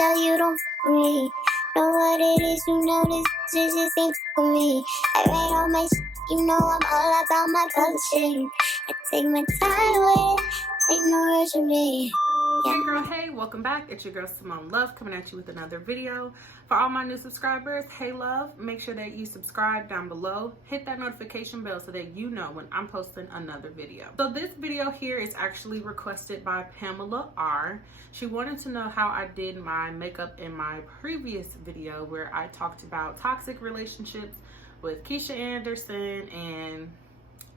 tell you don't for me. Know what it is, you know this just ain't for me. I write all my shit, you know I'm all about my publishing. I take my time with it, ain't no rush with me. Hey girl, hey, welcome back. It's your girl Simone Love coming at you with another video. For all my new subscribers, hey love, make sure that you subscribe down below. Hit that notification bell so that you know when I'm posting another video. So this video here is actually requested by Pamela R. She wanted to know how I did my makeup in my previous video where I talked about toxic relationships with Keesha Anderson and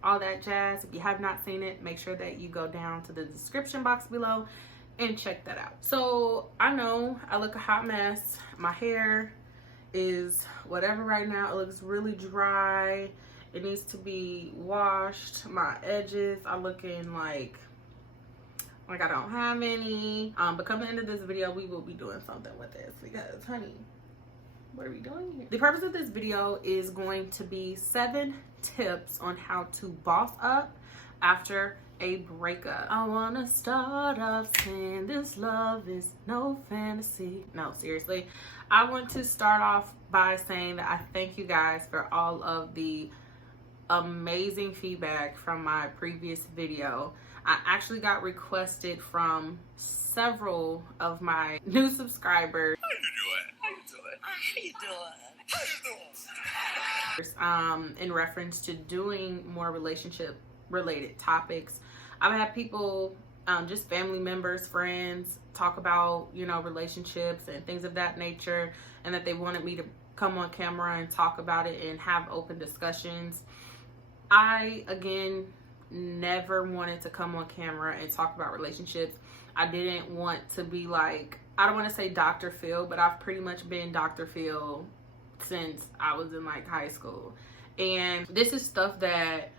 all that jazz. If you have not seen it, make sure that you go down to the description box below and check that out. So I know I look a hot mess. My hair is whatever right now. It looks really dry. It needs to be washed. My edges are looking like I don't have any. But come the end of this video, we will be doing something with this because, honey, what are we doing here? The purpose of this video is going to be 7 tips on how to boss up after a breakup. I wanna start off saying this love is no fantasy. No, seriously. I want to start off by saying that I thank you guys for all of the amazing feedback from my previous video. I actually got requested from several of my new subscribers. In reference to doing more relationship related topics. I've had people, just family members, friends, talk about, you know, relationships and things of that nature, and that they wanted me to come on camera and talk about it and have open discussions. I, again, never wanted to come on camera and talk about relationships. I didn't want to be like, I don't want to say Dr. Phil, but I've pretty much been Dr. Phil since I was in like high school. And this is stuff that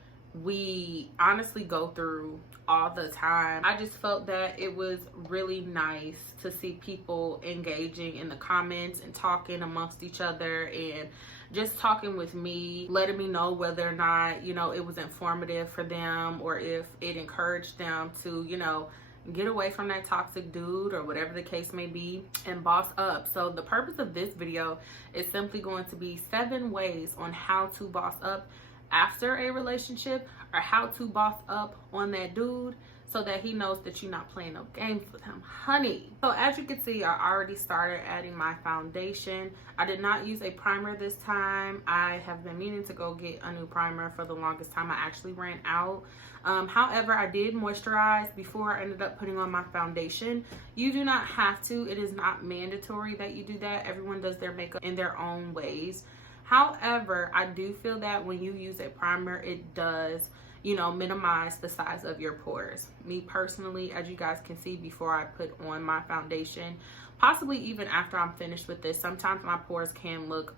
we honestly go through all the time. I just felt that it was really nice to see people engaging in the comments and talking amongst each other and just talking with me, letting me know whether or not, you know, it was informative for them or if it encouraged them to, you know, get away from that toxic dude or whatever the case may be and boss up. So the purpose of this video is simply going to be 7 ways on how to boss up after a relationship, or how to boss up on that dude so that he knows that you're not playing no games with him, honey. So as you can see, I already started adding my foundation. I did not use a primer this time. I have been meaning to go get a new primer for the longest time. I actually ran out. However, I did moisturize before I ended up putting on my foundation. You do not have to. It is not mandatory that you do that. Everyone does their makeup in their own ways. However, I do feel that when you use a primer, it does, you know, minimize the size of your pores. Me personally, as you guys can see before I put on my foundation, possibly even after I'm finished with this, sometimes my pores can look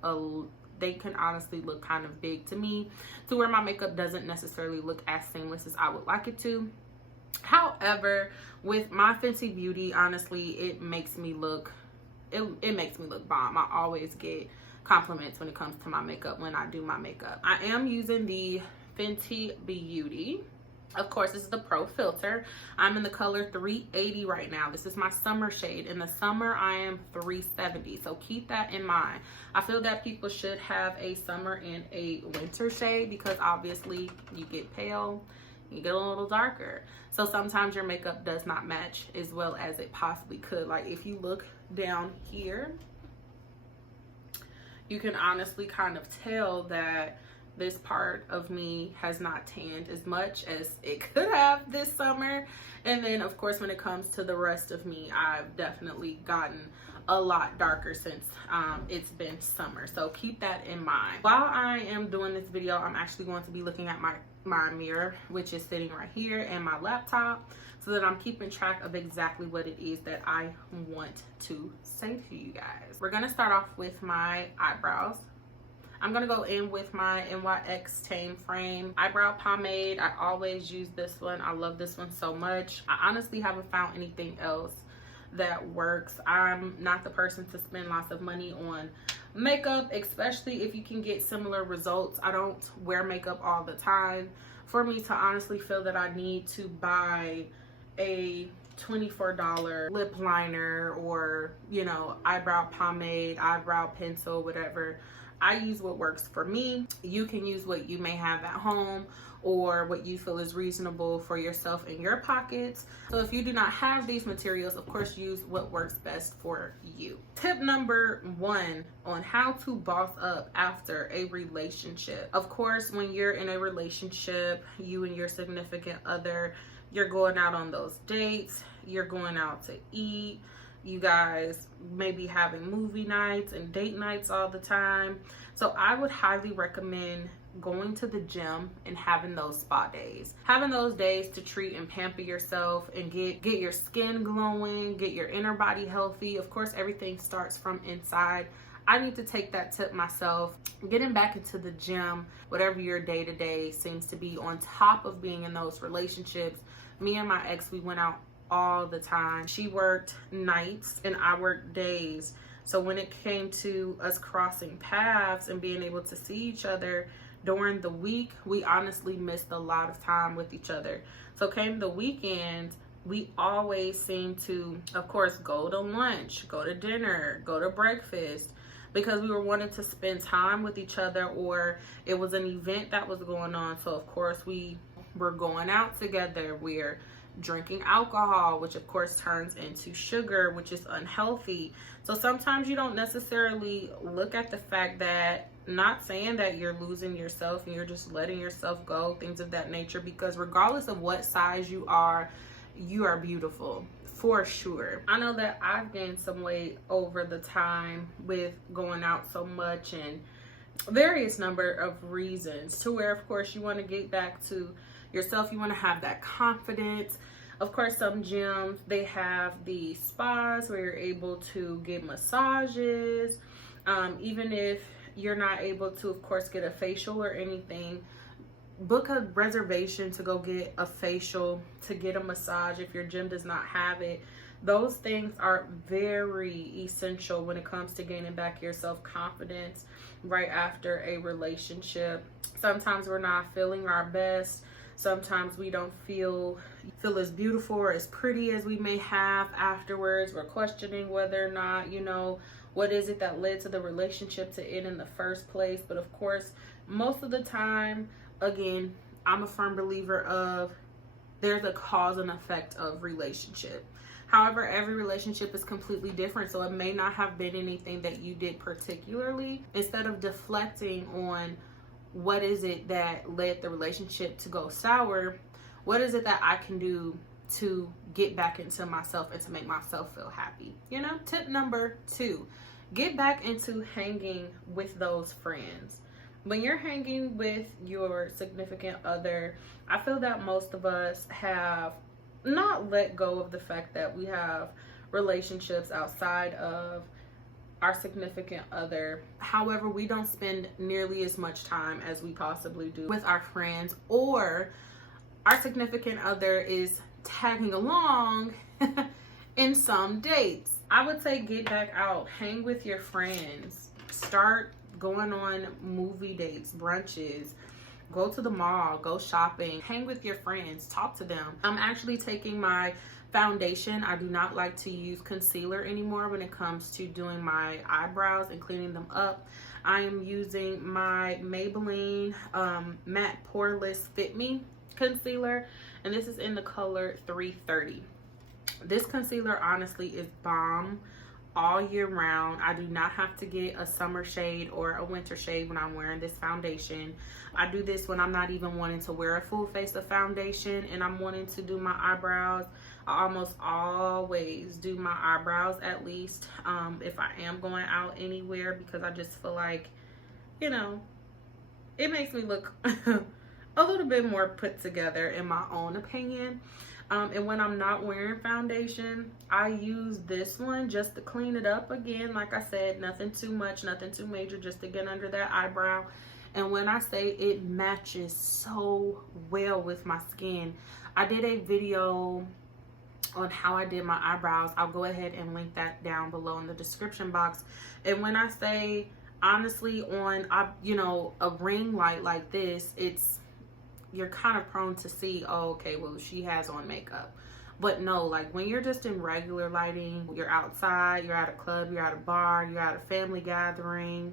they can honestly look kind of big to me, to where my makeup doesn't necessarily look as seamless as I would like it to. However, with my Fenty Beauty, honestly, it makes me look bomb. I always get compliments when it comes to my makeup when I do my makeup. I am using the Fenty Beauty. Of course, this is the Pro Filter. I'm in the color 380 right now. This is my summer shade. In the summer, I am 370. So keep that in mind. I feel that people should have a summer and a winter shade because obviously you get pale, you get a little darker. So sometimes your makeup does not match as well as it possibly could. Like if you look down here, you can honestly kind of tell that this part of me has not tanned as much as it could have this summer. And then of course, when it comes to the rest of me, I've definitely gotten a lot darker since it's been summer. So keep that in mind. While I am doing this video, I'm actually going to be looking at my mirror, which is sitting right here, and my laptop, so that I'm keeping track of exactly what it is that I want to say to you guys. We're gonna start off with my eyebrows. I'm gonna go in with my NYX Tame Frame eyebrow pomade. I always use this one. I love this one so much. I honestly haven't found anything else that works. I'm not the person to spend lots of money on makeup, especially if you can get similar results. I don't wear makeup all the time. For me to honestly feel that I need to buy a $24 lip liner or, you know, eyebrow pomade, eyebrow pencil, whatever. I use what works for me. You can use what you may have at home or what you feel is reasonable for yourself in your pockets. So if you do not have these materials, of course, use what works best for you. Tip number 1 on how to boss up after a relationship. Of course, when you're in a relationship, you and your significant other, you're going out on those dates, you're going out to eat, you guys may be having movie nights and date nights all the time. So I would highly recommend going to the gym and having those spa days. Having those days to treat and pamper yourself and get your skin glowing, get your inner body healthy. Of course, everything starts from inside. I need to take that tip myself. Getting back into the gym, whatever your day-to-day seems to be, on top of being in those relationships. Me and my ex, we went out all the time. She worked nights and I worked days. So when it came to us crossing paths and being able to see each other during the week, we honestly missed a lot of time with each other. So came the weekend, we always seemed to, of course, go to lunch, go to dinner, go to breakfast, because we were wanting to spend time with each other, or it was an event that was going on. So of course we were going out together. We're drinking alcohol, which of course turns into sugar, which is unhealthy. So sometimes you don't necessarily look at the fact that, not saying that you're losing yourself and you're just letting yourself go, things of that nature, because regardless of what size you are beautiful for sure. I know that I've gained some weight over the time with going out so much and various number of reasons, to where of course you want to get back to yourself. You want to have that confidence. Of course, some gyms, they have the spas where you're able to get massages. Even if you're not able to, of course, get a facial or anything, book a reservation to go get a facial, to get a massage if your gym does not have it. Those things are very essential when it comes to gaining back your self-confidence right after a relationship. Sometimes we're not feeling our best. Sometimes we don't feel as beautiful or as pretty as we may have afterwards. We're questioning whether or not, you know, what is it that led to the relationship to end in the first place. But of course, most of the time, again, I'm a firm believer of there's a cause and effect of relationship. However, every relationship is completely different. So it may not have been anything that you did particularly. Instead of deflecting on what is it that led the relationship to go sour, what is it that I can do to get back into myself and to make myself feel happy? You know, tip number 2, get back into hanging with those friends. When you're hanging with your significant other, I feel that most of us have not let go of the fact that we have relationships outside of our significant other. However, we don't spend nearly as much time as we possibly do with our friends, or our significant other is tagging along in some dates. I would say get back out, hang with your friends, start going on movie dates, brunches, go to the mall, go shopping, hang with your friends, talk to them. I'm actually taking my foundation. I do not like to use concealer anymore when it comes to doing my eyebrows and cleaning them up. I am using my Maybelline Matte Poreless Fit Me concealer, and this is in the color 330. This concealer honestly is bomb all year round. I do not have to get a summer shade or a winter shade when I'm wearing this foundation. I do this when I'm not even wanting to wear a full face of foundation and I'm wanting to do my eyebrows. I almost always do my eyebrows at least if I am going out anywhere, because I just feel like, you know, it makes me look a little bit more put together in my own opinion. And when I'm not wearing foundation, I use this one just to clean it up. Again, like I said, nothing too much, nothing too major, just to get under that eyebrow. And when I say it matches so well with my skin, I did a video on how I did my eyebrows. I'll go ahead and link that down below in the description box. And when I say, honestly, on a ring light like this, you're kind of prone to see, oh, okay, well, she has on makeup. But no, like when you're just in regular lighting, you're outside, you're at a club, you're at a bar, you're at a family gathering,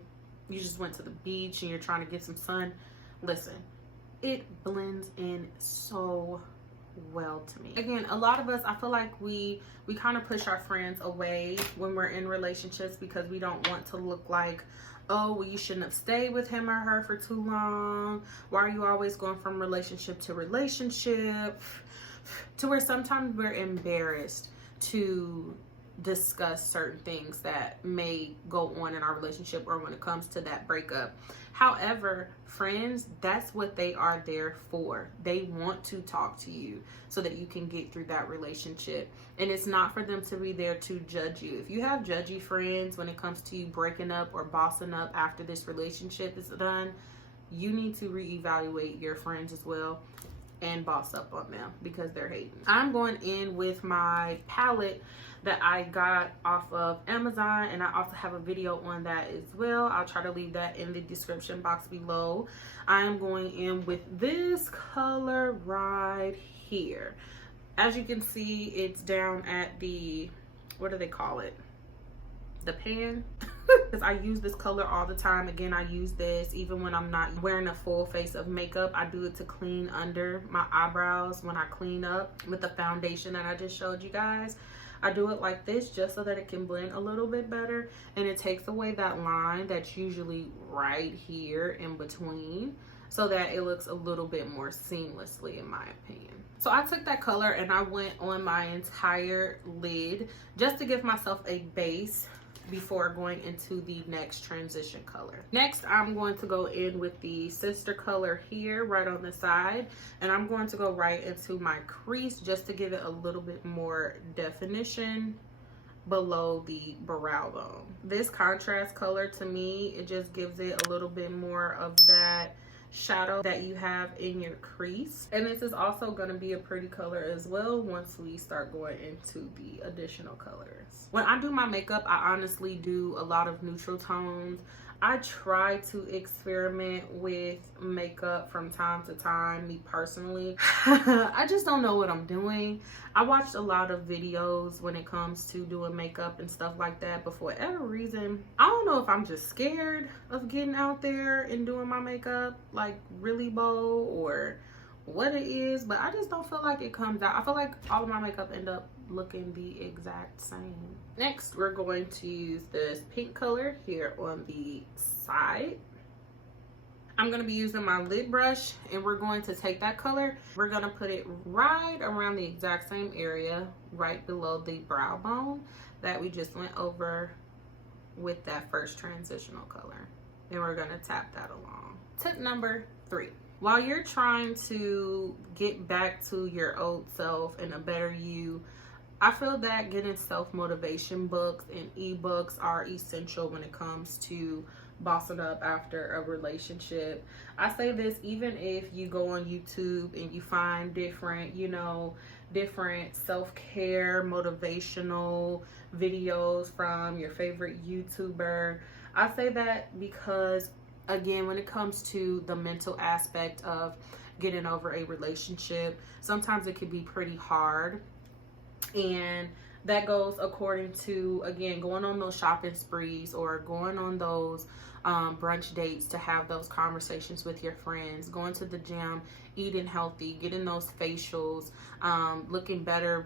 you just went to the beach and you're trying to get some sun, listen, it blends in so well to me. Again, a lot of us, I feel like we kind of push our friends away when we're in relationships because we don't want to look like, oh, well, you shouldn't have stayed with him or her for too long. Why are you always going from relationship to relationship? To where sometimes we're embarrassed to discuss certain things that may go on in our relationship or when it comes to that breakup. However, friends, that's what they are there for. They want to talk to you so that you can get through that relationship. And it's not for them to be there to judge you. If you have judgy friends when it comes to you breaking up or bossing up after this relationship is done, you need to reevaluate your friends as well and boss up on them because they're hating. I'm going in with my palette that I got off of Amazon, and I also have a video on that as well. I'll try to leave that in the description box below. I am going in with this color right here. As you can see, it's down at the, what do they call it? The pan. Because I use this color all the time. Again, I use this even when I'm not wearing a full face of makeup. I do it to clean under my eyebrows when I clean up with the foundation that I just showed you guys. I do it like this just so that it can blend a little bit better, and it takes away that line that's usually right here in between so that it looks a little bit more seamlessly, in my opinion. So I took that color and I went on my entire lid just to give myself a base before going into the next transition color. Next, I'm going to go in with the sister color here right on the side, and I'm going to go right into my crease just to give it a little bit more definition below the brow bone. This contrast color, to me, it just gives it a little bit more of that shadow that you have in your crease. And this is also going to be a pretty color as well once we start going into the additional colors. When I do my makeup, I honestly do a lot of neutral tones. I try to experiment with makeup from time to time, me personally. I just don't know what I'm doing. I watched a lot of videos when it comes to doing makeup and stuff like that, but for whatever reason, I don't know if I'm just scared of getting out there and doing my makeup like really bold or what it is, but I just don't feel like it comes out. I feel like all of my makeup end up looking the exact same. Next, we're going to use this pink color here on the side. I'm going to be using my lid brush, and we're going to take that color, we're going to put it right around the exact same area right below the brow bone that we just went over with that first transitional color, and we're going to tap that along. Tip number 3. While you're trying to get back to your old self and a better you, I feel that getting self-motivation books and ebooks are essential when it comes to bossing up after a relationship. I say this even if you go on YouTube and you find different, different self-care motivational videos from your favorite YouTuber. I say that because, again, when it comes to the mental aspect of getting over a relationship, sometimes it can be pretty hard. And that goes according to, again, going on those shopping sprees or going on those brunch dates to have those conversations with your friends, going to the gym, eating healthy, getting those facials, looking better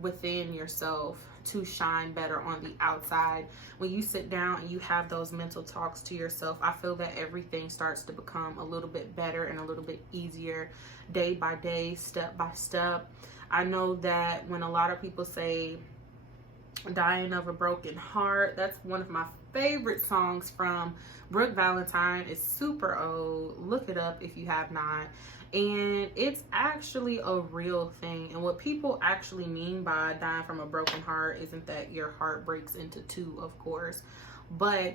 within yourself to shine better on the outside. When you sit down and you have those mental talks to yourself, I feel that everything starts to become a little bit better and a little bit easier day by day, step by step. I know that when a lot of people say dying of a broken heart, that's one of my favorite songs from Brooke Valentine. It's super old. Look it up if you have not. And it's actually a real thing. And what people actually mean by dying from a broken heart isn't that your heart breaks into two, of course, but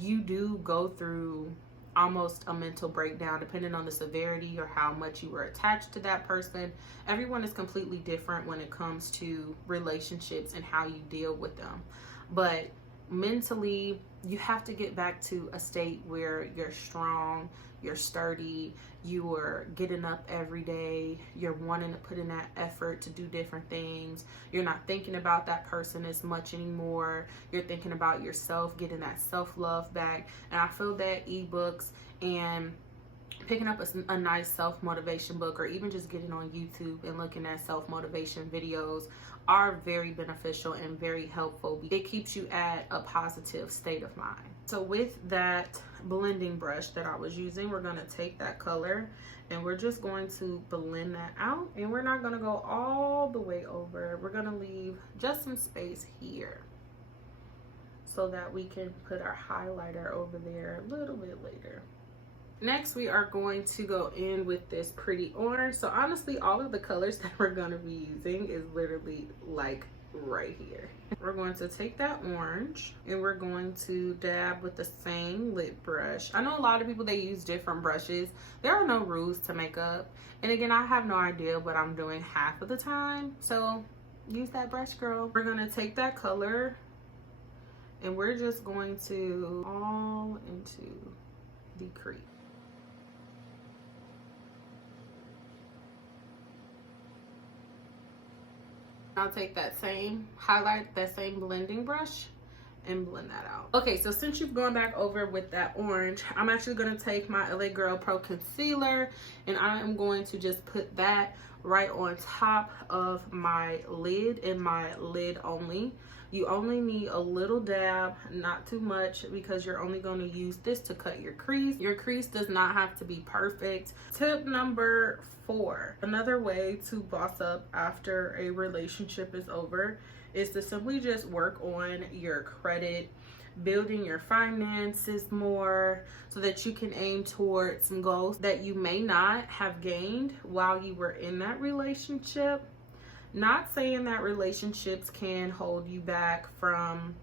you do go through almost a mental breakdown depending on the severity or how much you were attached to that person. Everyone is completely different when it comes to relationships and how you deal with them. But mentally, you have to get back to a state where you're strong, you're sturdy, you are getting up every day, you're wanting to put in that effort to do different things, you're not thinking about that person as much anymore, you're thinking about yourself, getting that self-love back. And I feel that ebooks and picking up a nice self-motivation book, or even just getting on YouTube and looking at self-motivation videos, are very beneficial and very helpful. It keeps you at a positive state of mind. So with that blending brush that I was using, we're going to take that color and we're just going to blend that out. And we're not going to go all the way over. We're going to leave just some space here so that we can put our highlighter over there a little bit later. Next, we are going to go in with this pretty orange. So honestly, all of the colors that we're going to be using is literally like right here. We're going to take that orange and we're going to dab with the same lip brush. I know a lot of people, they use different brushes. There are no rules to makeup. And again, I have no idea what I'm doing half of the time. So use that brush, girl. We're going to take that color and we're just going to all into the crease. I'll take that same highlight, that same blending brush, and blend that out. Okay, so since you've gone back over with that orange, I'm actually going to take my LA Girl Pro Concealer, and I am going to just put that right on top of my lid, and my lid only. You only need a little dab, not too much, because you're only going to use this to cut your crease. Your crease does not have to be perfect. Tip number 4, another way to boss up after a relationship is over is to simply just work on your credit, building your finances more so that you can aim towards some goals that you may not have gained while you were in that relationship. Not saying that relationships can hold you back from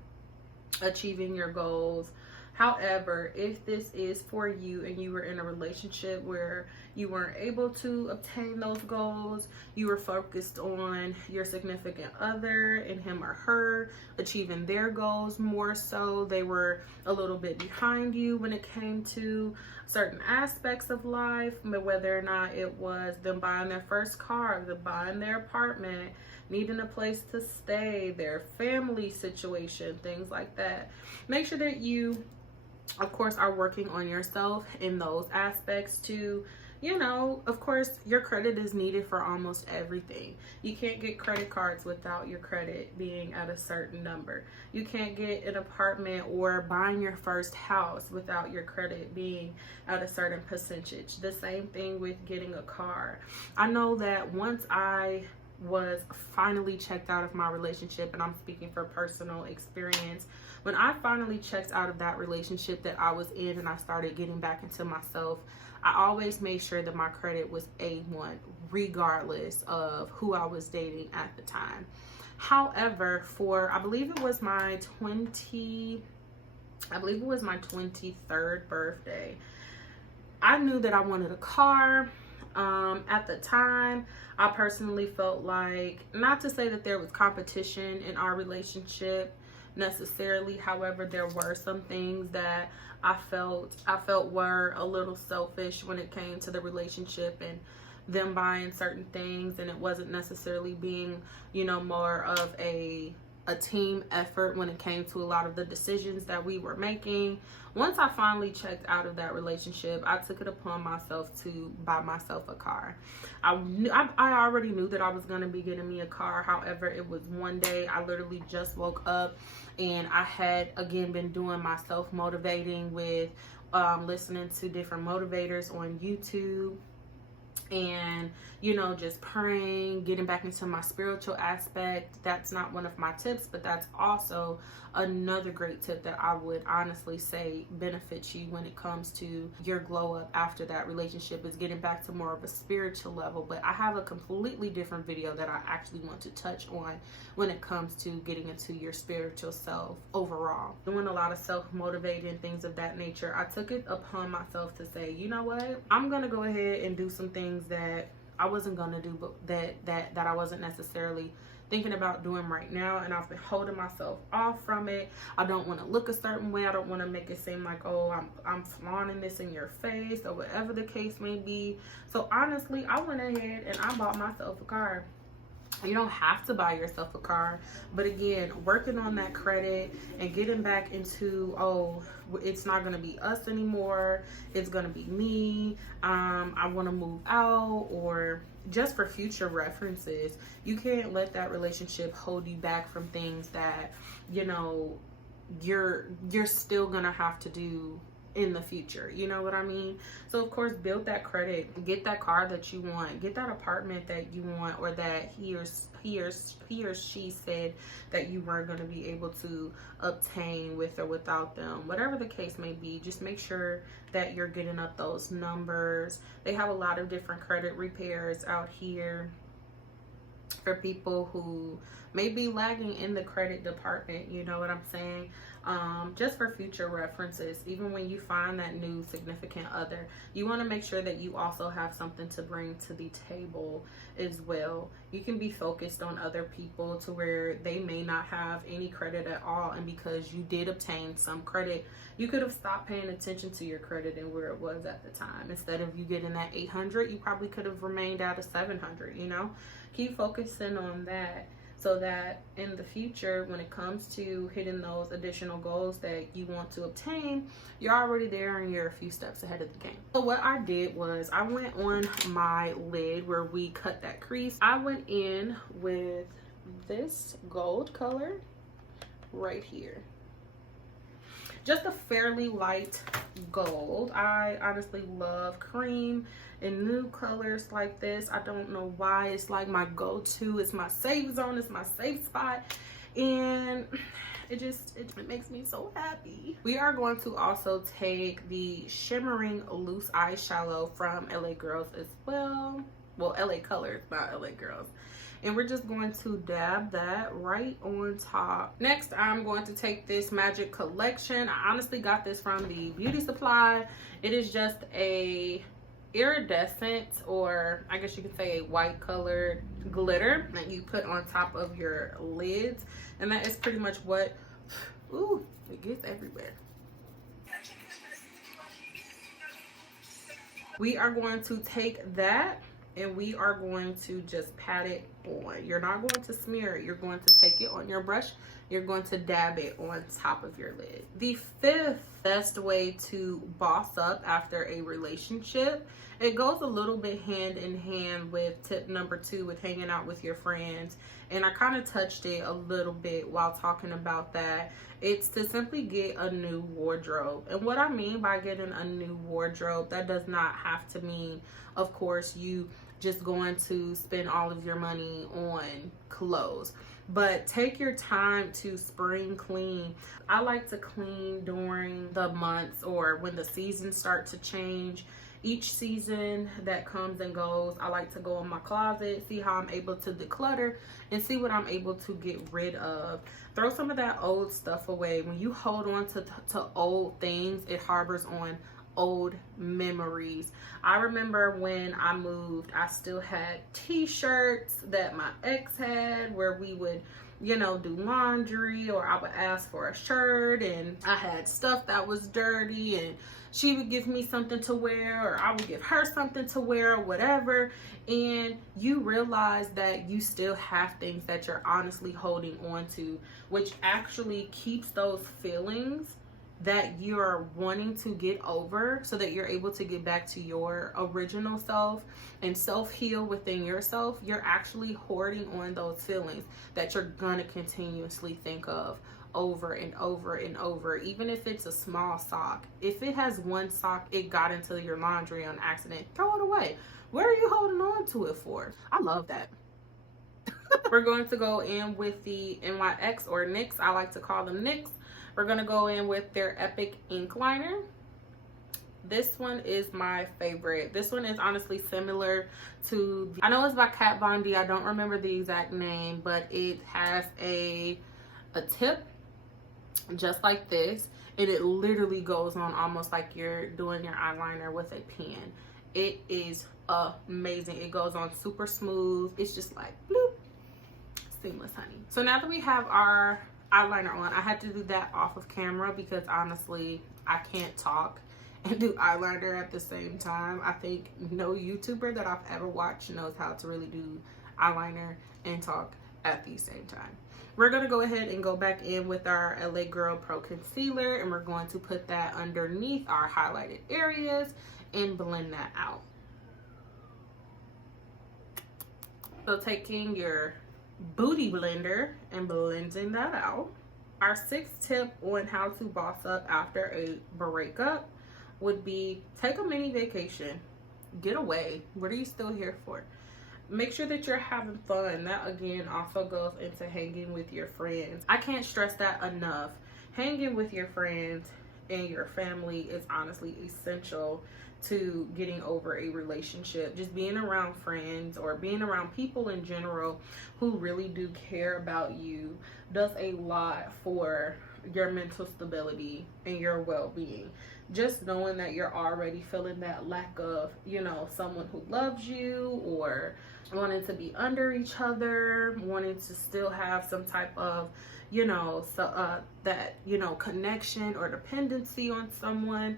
achieving your goals. However, if this is for you and you were in a relationship where you weren't able to obtain those goals, you were focused on your significant other and him or her achieving their goals more so, they were a little bit behind you when it came to certain aspects of life, but whether or not it was them buying their first car, them buying their apartment, needing a place to stay, their family situation, things like that. Make sure that you, of course, are working on yourself in those aspects too. You know, of course, your credit is needed for almost everything. You can't get credit cards without your credit being at a certain number. You can't get an apartment or buying your first house without your credit being at a certain percentage. The same thing with getting a car. I know that once I was finally checked out of my relationship, and I'm speaking for personal experience, when I finally checked out of that relationship that I was in and I started getting back into myself, I always made sure that my credit was A1 regardless of who I was dating at the time. However, for I believe it was my 23rd birthday, I knew that I wanted a car. At the time, I personally felt like, not to say that there was competition in our relationship necessarily, however, there were some things that I felt were a little selfish when it came to the relationship and them buying certain things, and it wasn't necessarily being, you know, more of a team effort when it came to a lot of the decisions that we were making. Once I finally checked out of that relationship, I took it upon myself to buy myself a car. I already knew that I was going to be getting me a car. However, it was one day I literally just woke up and I had again been doing my self-motivating with listening to different motivators on YouTube, and, you know, just praying, getting back into my spiritual aspect. That's not one of my tips, but that's also another great tip that I would honestly say benefits you when it comes to your glow up after that relationship, is getting back to more of a spiritual level. But I have a completely different video that I actually want to touch on when it comes to getting into your spiritual self overall. Doing a lot of self-motivating things of that nature, I took it upon myself to say, you know what, I'm gonna go ahead and do some things that I wasn't gonna do, but that I wasn't necessarily thinking about doing right now, and I've been holding myself off from it. I don't want to look a certain way. I don't want to make it seem like, oh, I'm flaunting this in your face or whatever the case may be. So honestly, I went ahead and I bought myself a car. You don't have to buy yourself a car, but again, working on that credit and getting back into, oh, it's not going to be us anymore, it's going to be me, I want to move out, or just for future references. You can't let that relationship hold you back from things that, you know, you're still going to have to do in the future. You know what I mean? So of course, build that credit, get that car that you want, get that apartment that you want, or that he or she said that you weren't going to be able to obtain with or without them. Whatever the case may be, just make sure that you're getting up those numbers. They have a lot of different credit repairs out here for people who may be lagging in the credit department. You know what I'm saying? Just for future references, even when you find that new significant other, you want to make sure that you also have something to bring to the table as well. You can be focused on other people to where they may not have any credit at all, and because you did obtain some credit, you could have stopped paying attention to your credit and where it was at the time. Instead of you getting that 800, you probably could have remained at a 700. You know, keep focusing on that, so that in the future, when it comes to hitting those additional goals that you want to obtain, you're already there and you're a few steps ahead of the game. So what I did was I went on my lid where we cut that crease. I went in with this gold color right here. Just a fairly light gold. I honestly love cream and new colors like this. I don't know why. It's like my go-to. It's my safe zone. It's my safe spot. And it makes me so happy. We are going to also take the shimmering loose eyeshadow from LA Girls as well. Well, LA Colors, not LA Girls. And we're just going to dab that right on top. Next, I'm going to take this Magic Collection. I honestly got this from the beauty supply. It is just a iridescent, or I guess you could say a white colored glitter that you put on top of your lids. And that is pretty much what, ooh, it gets everywhere. We are going to take that and we are going to just pat it on. You're not going to smear it. You're going to take it on your brush. You're going to dab it on top of your lid. The fifth best way to boss up after a relationship, it goes a little bit hand in hand with tip number 2 with hanging out with your friends. And I kind of touched it a little bit while talking about that. It's to simply get a new wardrobe. And what I mean by getting a new wardrobe, that does not have to mean, of course, you just going to spend all of your money on clothes. But take your time to spring clean. I like to clean during the months or when the seasons start to change. Each season that comes and goes, I like to go in my closet, see how I'm able to declutter, and see what I'm able to get rid of. Throw some of that old stuff away. When you hold on to old things, it harbors on old memories. I remember when I moved, I still had t-shirts that my ex had where we would, you know, do laundry, or I would ask for a shirt and I had stuff that was dirty and she would give me something to wear, or I would give her something to wear, or whatever. And you realize that you still have things that you're honestly holding on to, which actually keeps those feelings that you're wanting to get over, so that you're able to get back to your original self and self-heal within yourself. You're actually hoarding on those feelings that you're gonna continuously think of over and over and over. Even if it's a small sock, if it has one sock, it got into your laundry on accident, throw it away. Where are you holding on to it for? I love that. We're going to go in with the NYX, or NYX, I like to call them NYX. We're gonna go in with their Epic Ink Liner. This one is my favorite. This one is honestly similar to, I know it's by Kat Von D. I don't remember the exact name, but it has a tip just like this, and it literally goes on almost like you're doing your eyeliner with a pen. It is amazing. It goes on super smooth. It's just like bloop, seamless, honey. So now that we have our eyeliner on, I had to do that off of camera because honestly I can't talk and do eyeliner at the same time. I think no YouTuber that I've ever watched knows how to really do eyeliner and talk at the same time. We're going to go ahead and go back in with our LA Girl Pro Concealer, and we're going to put that underneath our highlighted areas and blend that out. So taking your booty blender and blending that out. Our sixth tip on how to boss up after a breakup would be take a mini vacation. Get away. What are you still here for? Make sure that you're having fun. That again also goes into hanging with your friends. I can't stress that enough. Hanging with your friends and your family is honestly essential to getting over a relationship. Just being around friends or being around people in general who really do care about you does a lot for your mental stability and your well-being. Just knowing that you're already feeling that lack of, you know, someone who loves you, or wanting to be under each other, wanting to still have some type of, you know, that, you know, connection or dependency on someone.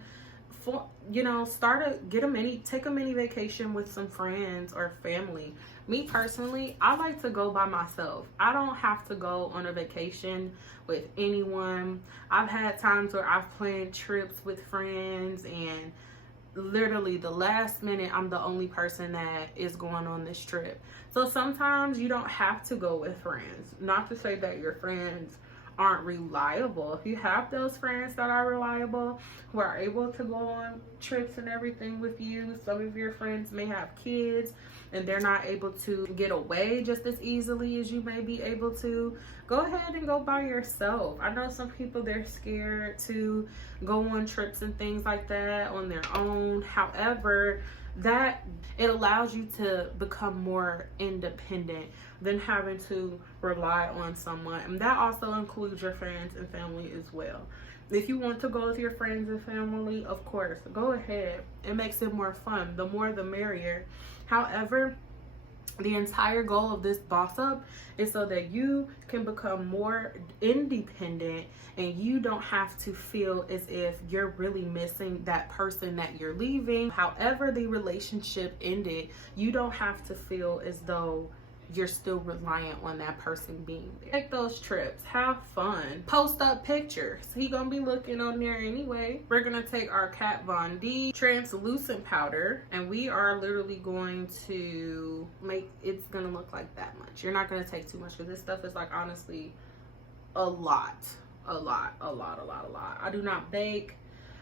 For, you know, take a mini vacation with some friends or family. Me personally, I like to go by myself. I don't have to go on a vacation with anyone. I've had times where I've planned trips with friends and literally the last minute I'm the only person that is going on this trip. So sometimes you don't have to go with friends. Not to say that your friends aren't reliable. If you have those friends that are reliable, who are able to go on trips and everything with you, some of your friends may have kids and they're not able to get away just as easily as you may be able to, go ahead and go by yourself. I know some people, they're scared to go on trips and things like that on their own. However, that it allows you to become more independent than having to rely on someone, and that also includes your friends and family as well. If you want to go with your friends and family, of course, go ahead. It makes it more fun. The more the merrier. However, the entire goal of this boss up is so that you can become more independent and you don't have to feel as if you're really missing that person that you're leaving. However the relationship ended, you don't have to feel as though you're still reliant on that person being there. Take those trips, have fun, post up pictures. He gonna be looking on there anyway. We're gonna take our Kat Von D translucent powder and we are literally going to make it's gonna look like that much. You're not gonna take too much because this stuff is like honestly a lot. I do not bake.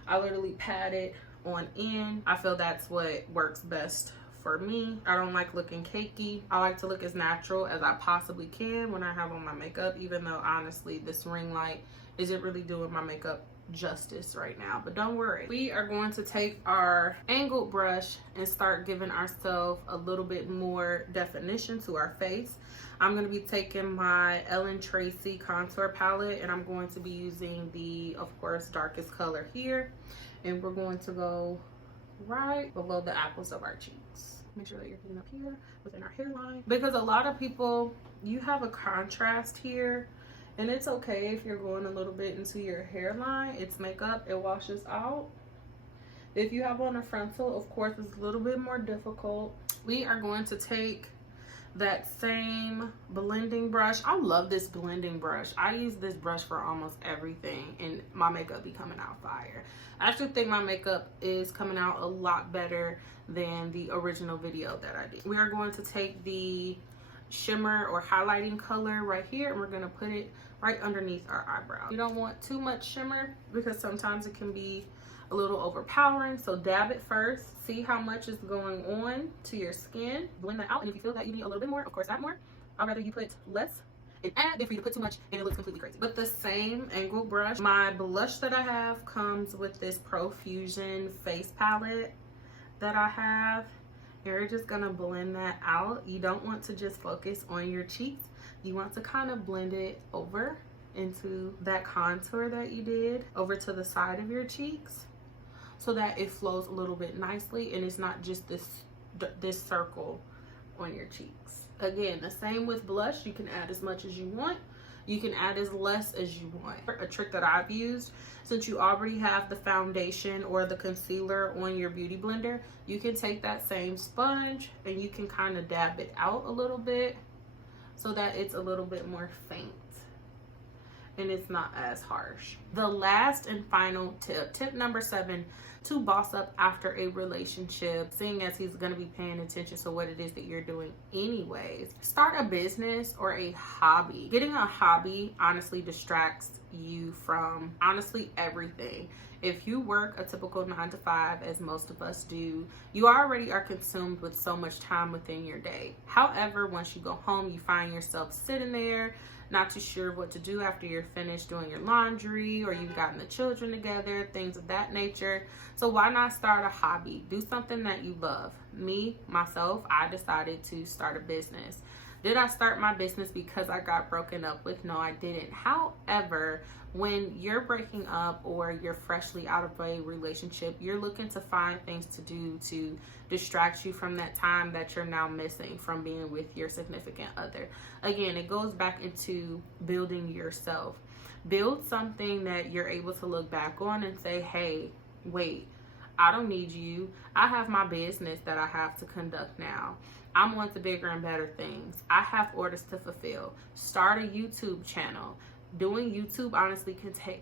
I literally pat it on in. I feel that's what works best for me. I don't like looking cakey. I like to look as natural as I possibly can when I have on my makeup, even though honestly this ring light isn't really doing my makeup justice right now, but don't worry. We are going to take our angled brush and start giving ourselves a little bit more definition to our face. I'm going to be taking my Ellen Tracy contour palette and I'm going to be using the, of course, darkest color here, and we're going to go right below the apples of our cheeks. Make sure that you're getting up here within our hairline, because a lot of people, you have a contrast here, and it's okay if you're going a little bit into your hairline. It's makeup, it washes out. If you have on a frontal, of course it's a little bit more difficult. We are going to take that same blending brush. I love this blending brush. I use this brush for almost everything and my makeup be coming out fire. I actually think my makeup is coming out a lot better than the original video that I did. We are going to take the shimmer or highlighting color right here and we're going to put it right underneath our eyebrow. You don't want too much shimmer because sometimes it can be a little overpowering, so dab it first, see how much is going on to your skin, blend that out, and if you feel that you need a little bit more, of course add more. I'd rather you put less and add than for you to put too much and it looks completely crazy. With the same angled brush, my blush that I have comes with this Profusion face palette that I have. You're just gonna blend that out. You don't want to just focus on your cheeks, you want to kind of blend it over into that contour that you did over to the side of your cheeks. so that it flows a little bit nicely and it's not just this circle on your cheeks. Again, the same with blush. You can add as much as you want. You can add as less as you want. A trick that I've used, since you already have the foundation or the concealer on your beauty blender, you can take that same sponge and you can kind of dab it out a little bit so that it's a little bit more faint and it's not as harsh. The last and final tip number 7, to boss up after a relationship, seeing as he's going to be paying attention to what it is that you're doing anyways. Start a business or a hobby. Getting a hobby honestly distracts you from honestly everything. If you work a typical 9 to 5, as most of us do, you already are consumed with so much time within your day. However, once you go home, you find yourself sitting there not too sure what to do after you're finished doing your laundry, or you've gotten the children together, things of that nature. So why not start a hobby? Do something that you love. Me, myself, I decided to start a business. Did I start my business because I got broken up with? No, I didn't. However, when you're breaking up or you're freshly out of a relationship, you're looking to find things to do to distract you from that time that you're now missing from being with your significant other. Again, it goes back into building yourself. Build something that you're able to look back on and say, hey, wait, I don't need you. I have my business that I have to conduct now. I'm on to bigger and better things. I have orders to fulfill. Start a YouTube channel. Doing YouTube honestly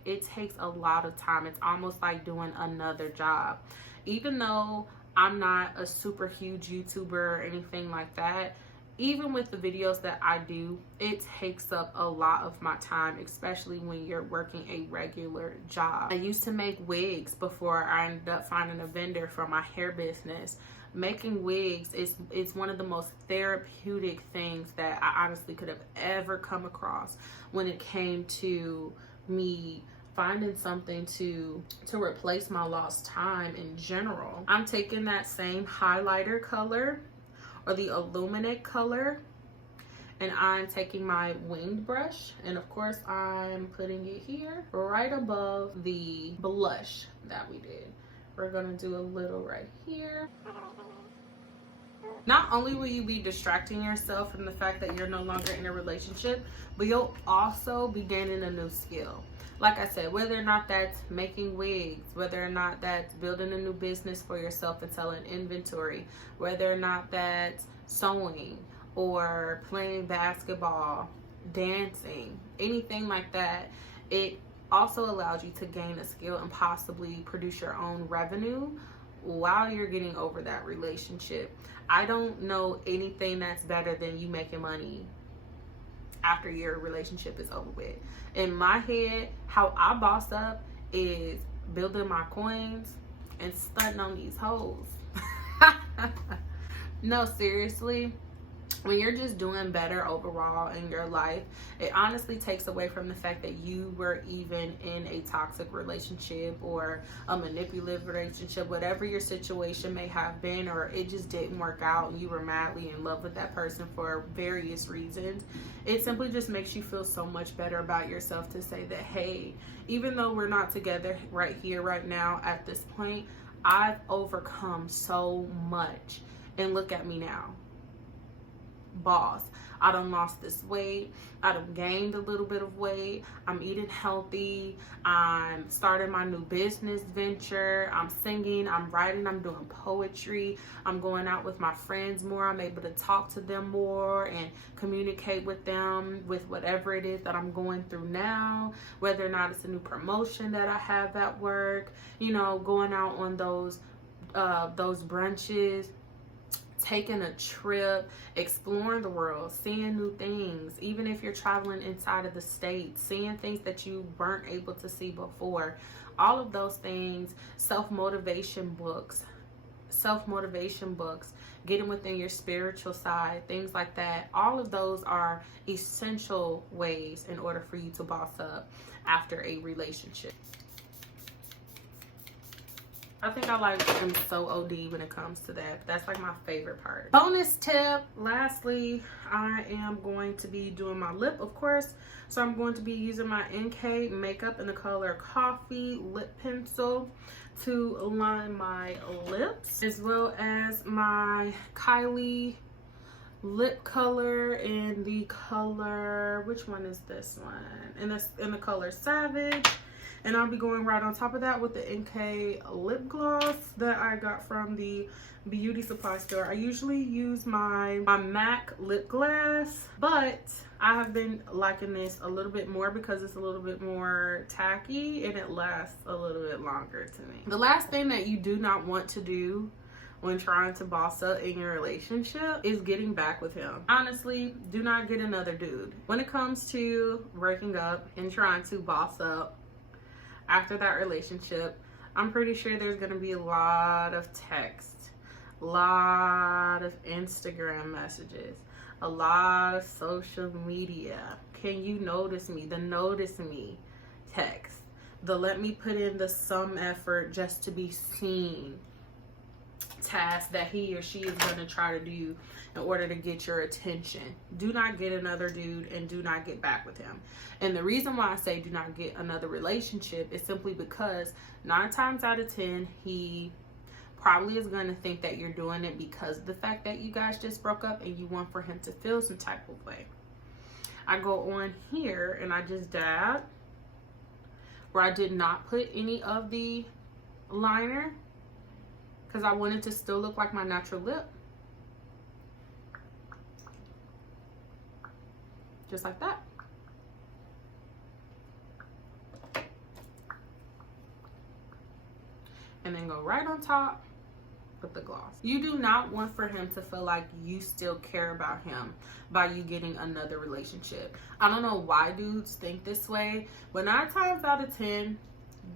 it takes a lot of time. It's almost like doing another job. Even though I'm not a super huge YouTuber or anything like that, even with the videos that I do, it takes up a lot of my time, especially when you're working a regular job. I used to make wigs before I ended up finding a vendor for my hair business. Making wigs is one of the most therapeutic things that I honestly could have ever come across when it came to me finding something to replace my lost time in general. I'm taking that same highlighter color or the illuminate color, and I'm taking my winged brush, and of course I'm putting it here right above the blush that we did. We're gonna do a little right here. Not only will you be distracting yourself from the fact that you're no longer in a relationship, but you'll also be gaining a new skill. Like I said, whether or not that's making wigs, whether or not that's building a new business for yourself and selling inventory, whether or not that's sewing or playing basketball, dancing, anything like that, it also allows you to gain a skill and possibly produce your own revenue while you're getting over that relationship. I don't know anything that's better than you making money after your relationship is over with. In my head, how I boss up is building my coins and stunting on these hoes. No, seriously. When you're just doing better overall in your life, it honestly takes away from the fact that you were even in a toxic relationship or a manipulative relationship, whatever your situation may have been, or it just didn't work out and you were madly in love with that person for various reasons. It simply just makes you feel so much better about yourself to say that, hey, even though we're not together right here, right now, at this point, I've overcome so much, and look at me now. Boss, I done lost this weight, I done gained a little bit of weight, I'm eating healthy, I'm starting my new business venture, I'm singing, I'm writing, I'm doing poetry, I'm going out with my friends more, I'm able to talk to them more and communicate with them with whatever it is that I'm going through now, whether or not it's a new promotion that I have at work, you know, going out on those brunches, taking a trip, exploring the world, seeing new things, even if you're traveling inside of the state, seeing things that you weren't able to see before. All of those things, self-motivation books, getting within your spiritual side, things like that. All of those are essential ways in order for you to boss up after a relationship. I think I like him so OD when it comes to that. That's like my favorite part. Bonus tip. Lastly, I am going to be doing my lip, of course. So I'm going to be using my NK makeup in the color Coffee Lip Pencil to line my lips, as well as my Kylie lip color in the color, which one is this one? In the color Savage. And I'll be going right on top of that with the NK lip gloss that I got from the beauty supply store. I usually use my MAC lip gloss, but I have been liking this a little bit more because it's a little bit more tacky and it lasts a little bit longer to me. The last thing that you do not want to do when trying to boss up in your relationship is getting back with him. Honestly, do not get another dude. When it comes to breaking up and trying to boss up after that relationship, I'm pretty sure there's going to be a lot of text, a lot of Instagram messages, a lot of social media. Can you notice me? The notice me text. The let me put in the some effort just to be seen task that he or she is going to try to do in order to get your attention. Do not get another dude and do not get back with him. And the reason why I say do not get another relationship is simply because 9 times out of 10 he probably is going to think that you're doing it because of the fact that you guys just broke up and you want for him to feel some type of way. I go on here and I just dab where I did not put any of the liner because I wanted to still look like my natural lip. Just like that. And then go right on top with the gloss. You do not want for him to feel like you still care about him by you getting another relationship. I don't know why dudes think this way, but 9 times out of 10,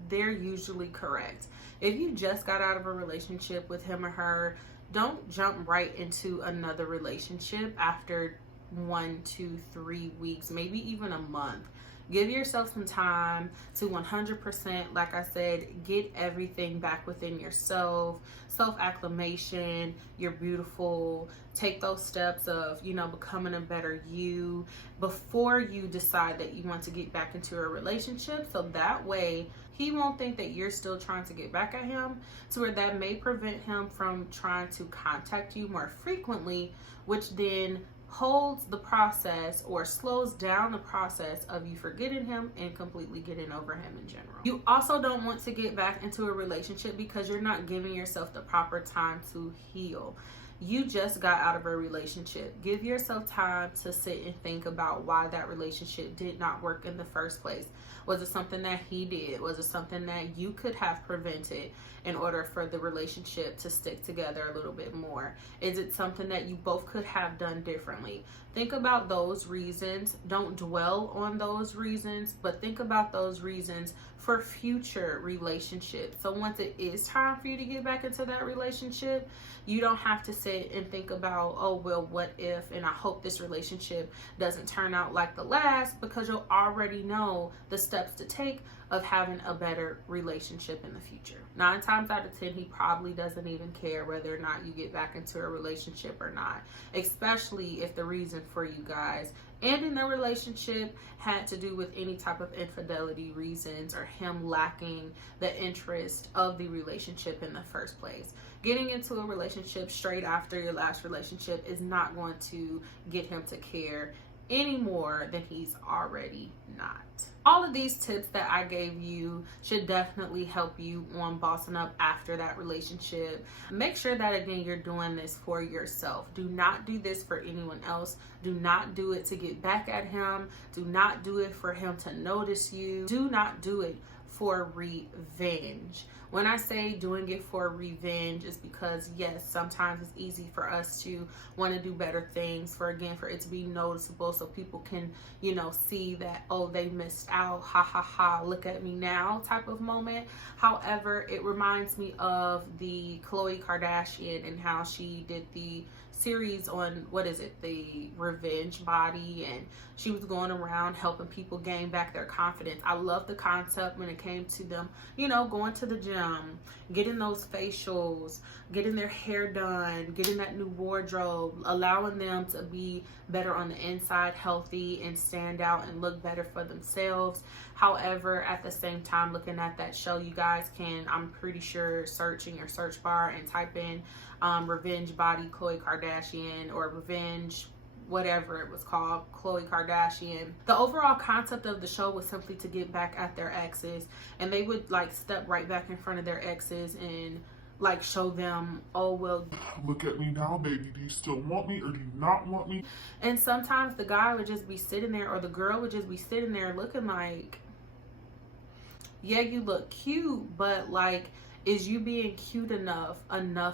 they're usually correct. If you just got out of a relationship with him or her, don't jump right into another relationship after 1, 2, 3 weeks, maybe even a month. Give yourself some time to 100%, like I said, get everything back within yourself, self-acclamation, you're beautiful, take those steps of, becoming a better you before you decide that you want to get back into a relationship. So that way he won't think that you're still trying to get back at him, to where that may prevent him from trying to contact you more frequently, which then holds the process or slows down the process of you forgetting him and completely getting over him in general. You also don't want to get back into a relationship because you're not giving yourself the proper time to heal. You just got out of a relationship. Give yourself time to sit and think about why that relationship did not work in the first place. Was it something that he did? Was it something that you could have prevented in order for the relationship to stick together a little bit more? Is it something that you both could have done differently? Think about those reasons. Don't dwell on those reasons, but think about those reasons for future relationships. So once it is time for you to get back into that relationship, you don't have to sit and think about, oh, well, what if, and I hope this relationship doesn't turn out like the last, because you'll already know the steps to take of having a better relationship in the future. 9 times out of 10, he probably doesn't even care whether or not you get back into a relationship or not, especially if the reason for you guys ending the relationship had to do with any type of infidelity reasons or him lacking the interest of the relationship in the first place. Getting into a relationship straight after your last relationship is not going to get him to care any more than he's already not. All of these tips that I gave you should definitely help you on bossing up after that relationship. Make sure that, again, you're doing this for yourself. Do not do this for anyone else. Do not do it to get back at him. Do not do it for him to notice you. Do not do it for revenge. When I say doing it for revenge, is because, yes, sometimes it's easy for us to want to do better things, for it to be noticeable so people can, see that, oh, they missed out, ha ha ha, look at me now type of moment. However, it reminds me of the Khloe Kardashian and how she did the series on, what is it, the revenge body, and she was going around helping people gain back their confidence. I love the concept when it came to them, you know, going to the gym, getting those facials, getting their hair done, getting that new wardrobe, allowing them to be better on the inside, healthy, and stand out and look better for themselves. However, at the same time, looking at that show, you guys can, I'm pretty sure, search in your search bar and type in revenge body Khloe Kardashian, or revenge whatever it was called, Khloe Kardashian. The overall concept of the show was simply to get back at their exes, and they would like step right back in front of their exes and like show them, oh well, look at me now, baby, do you still want me or do you not want me? And sometimes the guy would just be sitting there, or the girl would just be sitting there looking like, yeah, you look cute, but like, is you being cute enough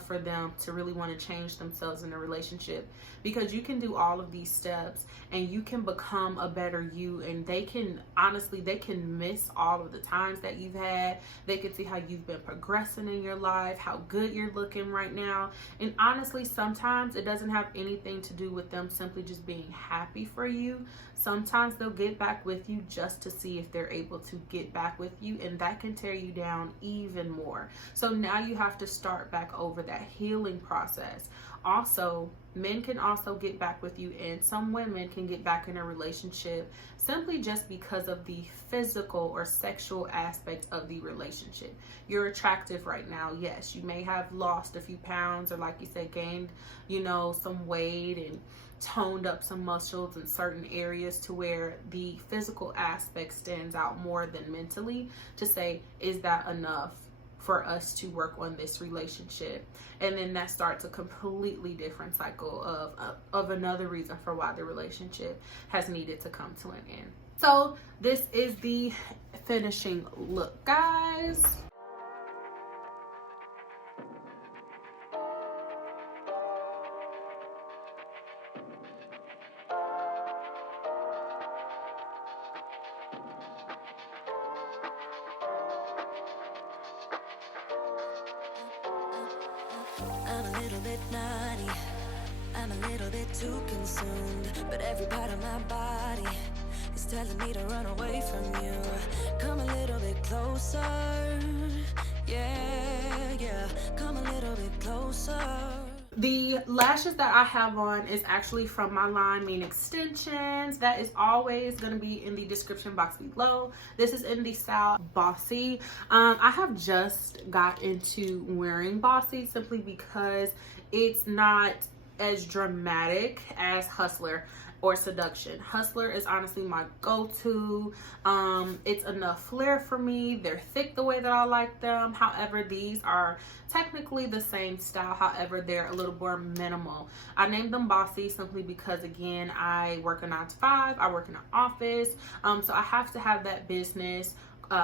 for them to really want to change themselves in a relationship? Because you can do all of these steps and you can become a better you, and they can, honestly, they can miss all of the times that you've had. They can see how you've been progressing in your life, how good you're looking right now. And honestly, sometimes it doesn't have anything to do with them simply just being happy for you. Sometimes they'll get back with you just to see if they're able to get back with you, and that can tear you down even more. So now you have to start back over that healing process. Also, men can also get back with you, and some women can get back in a relationship simply just because of the physical or sexual aspect of the relationship. You're attractive right now. Yes, you may have lost a few pounds, or like you said, gained, you know, some weight and toned up some muscles in certain areas to where the physical aspect stands out more than mentally, to say, is that enough for us to work on this relationship? And then that starts a completely different cycle of another reason for why the relationship has needed to come to an end. So this is the finishing look, guys. I'm a little bit naughty, I'm a little bit too consumed, but every part of my body is telling me to run away from you. Come a little bit closer, yeah, come a little bit closer. The lashes that I have on is actually from my line Mean Extensions. That is always going to be in the description box below. This is in the style Bossy. I have just got into wearing Bossy simply because it's not as dramatic as Hustler or Seduction. Hustler is honestly my go-to. It's enough flare for me. They're thick the way that I like them. However, these are technically the same style. However, they're a little more minimal. I named them Bossy simply because, again, I work a 9 to 5. I work in an office. So I have to have that business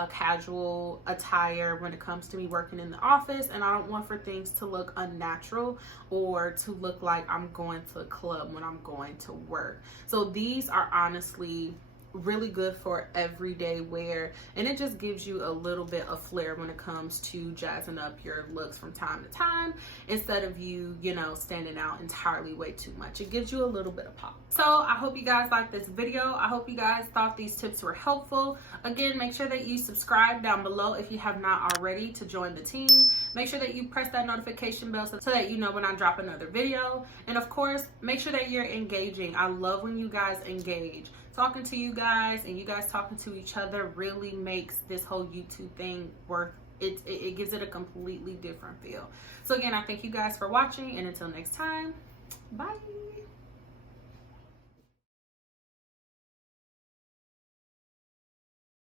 casual attire when it comes to me working in the office, and I don't want for things to look unnatural or to look like I'm going to a club when I'm going to work. So these are honestly really good for everyday wear, and it just gives you a little bit of flair when it comes to jazzing up your looks from time to time, instead of you know, standing out entirely way too much. It gives you a little bit of pop. So I hope you guys liked this video. I hope you guys thought these tips were helpful. Again, make sure that you subscribe down below if you have not already to join the team. Make sure that you press that notification bell so that you know when I drop another video. And of course, make sure that you're engaging. I love when you guys engage. Talking to you guys and you guys talking to each other really makes this whole YouTube thing worth it. It gives it a completely different feel. So again, I thank you guys for watching, and until next time, bye.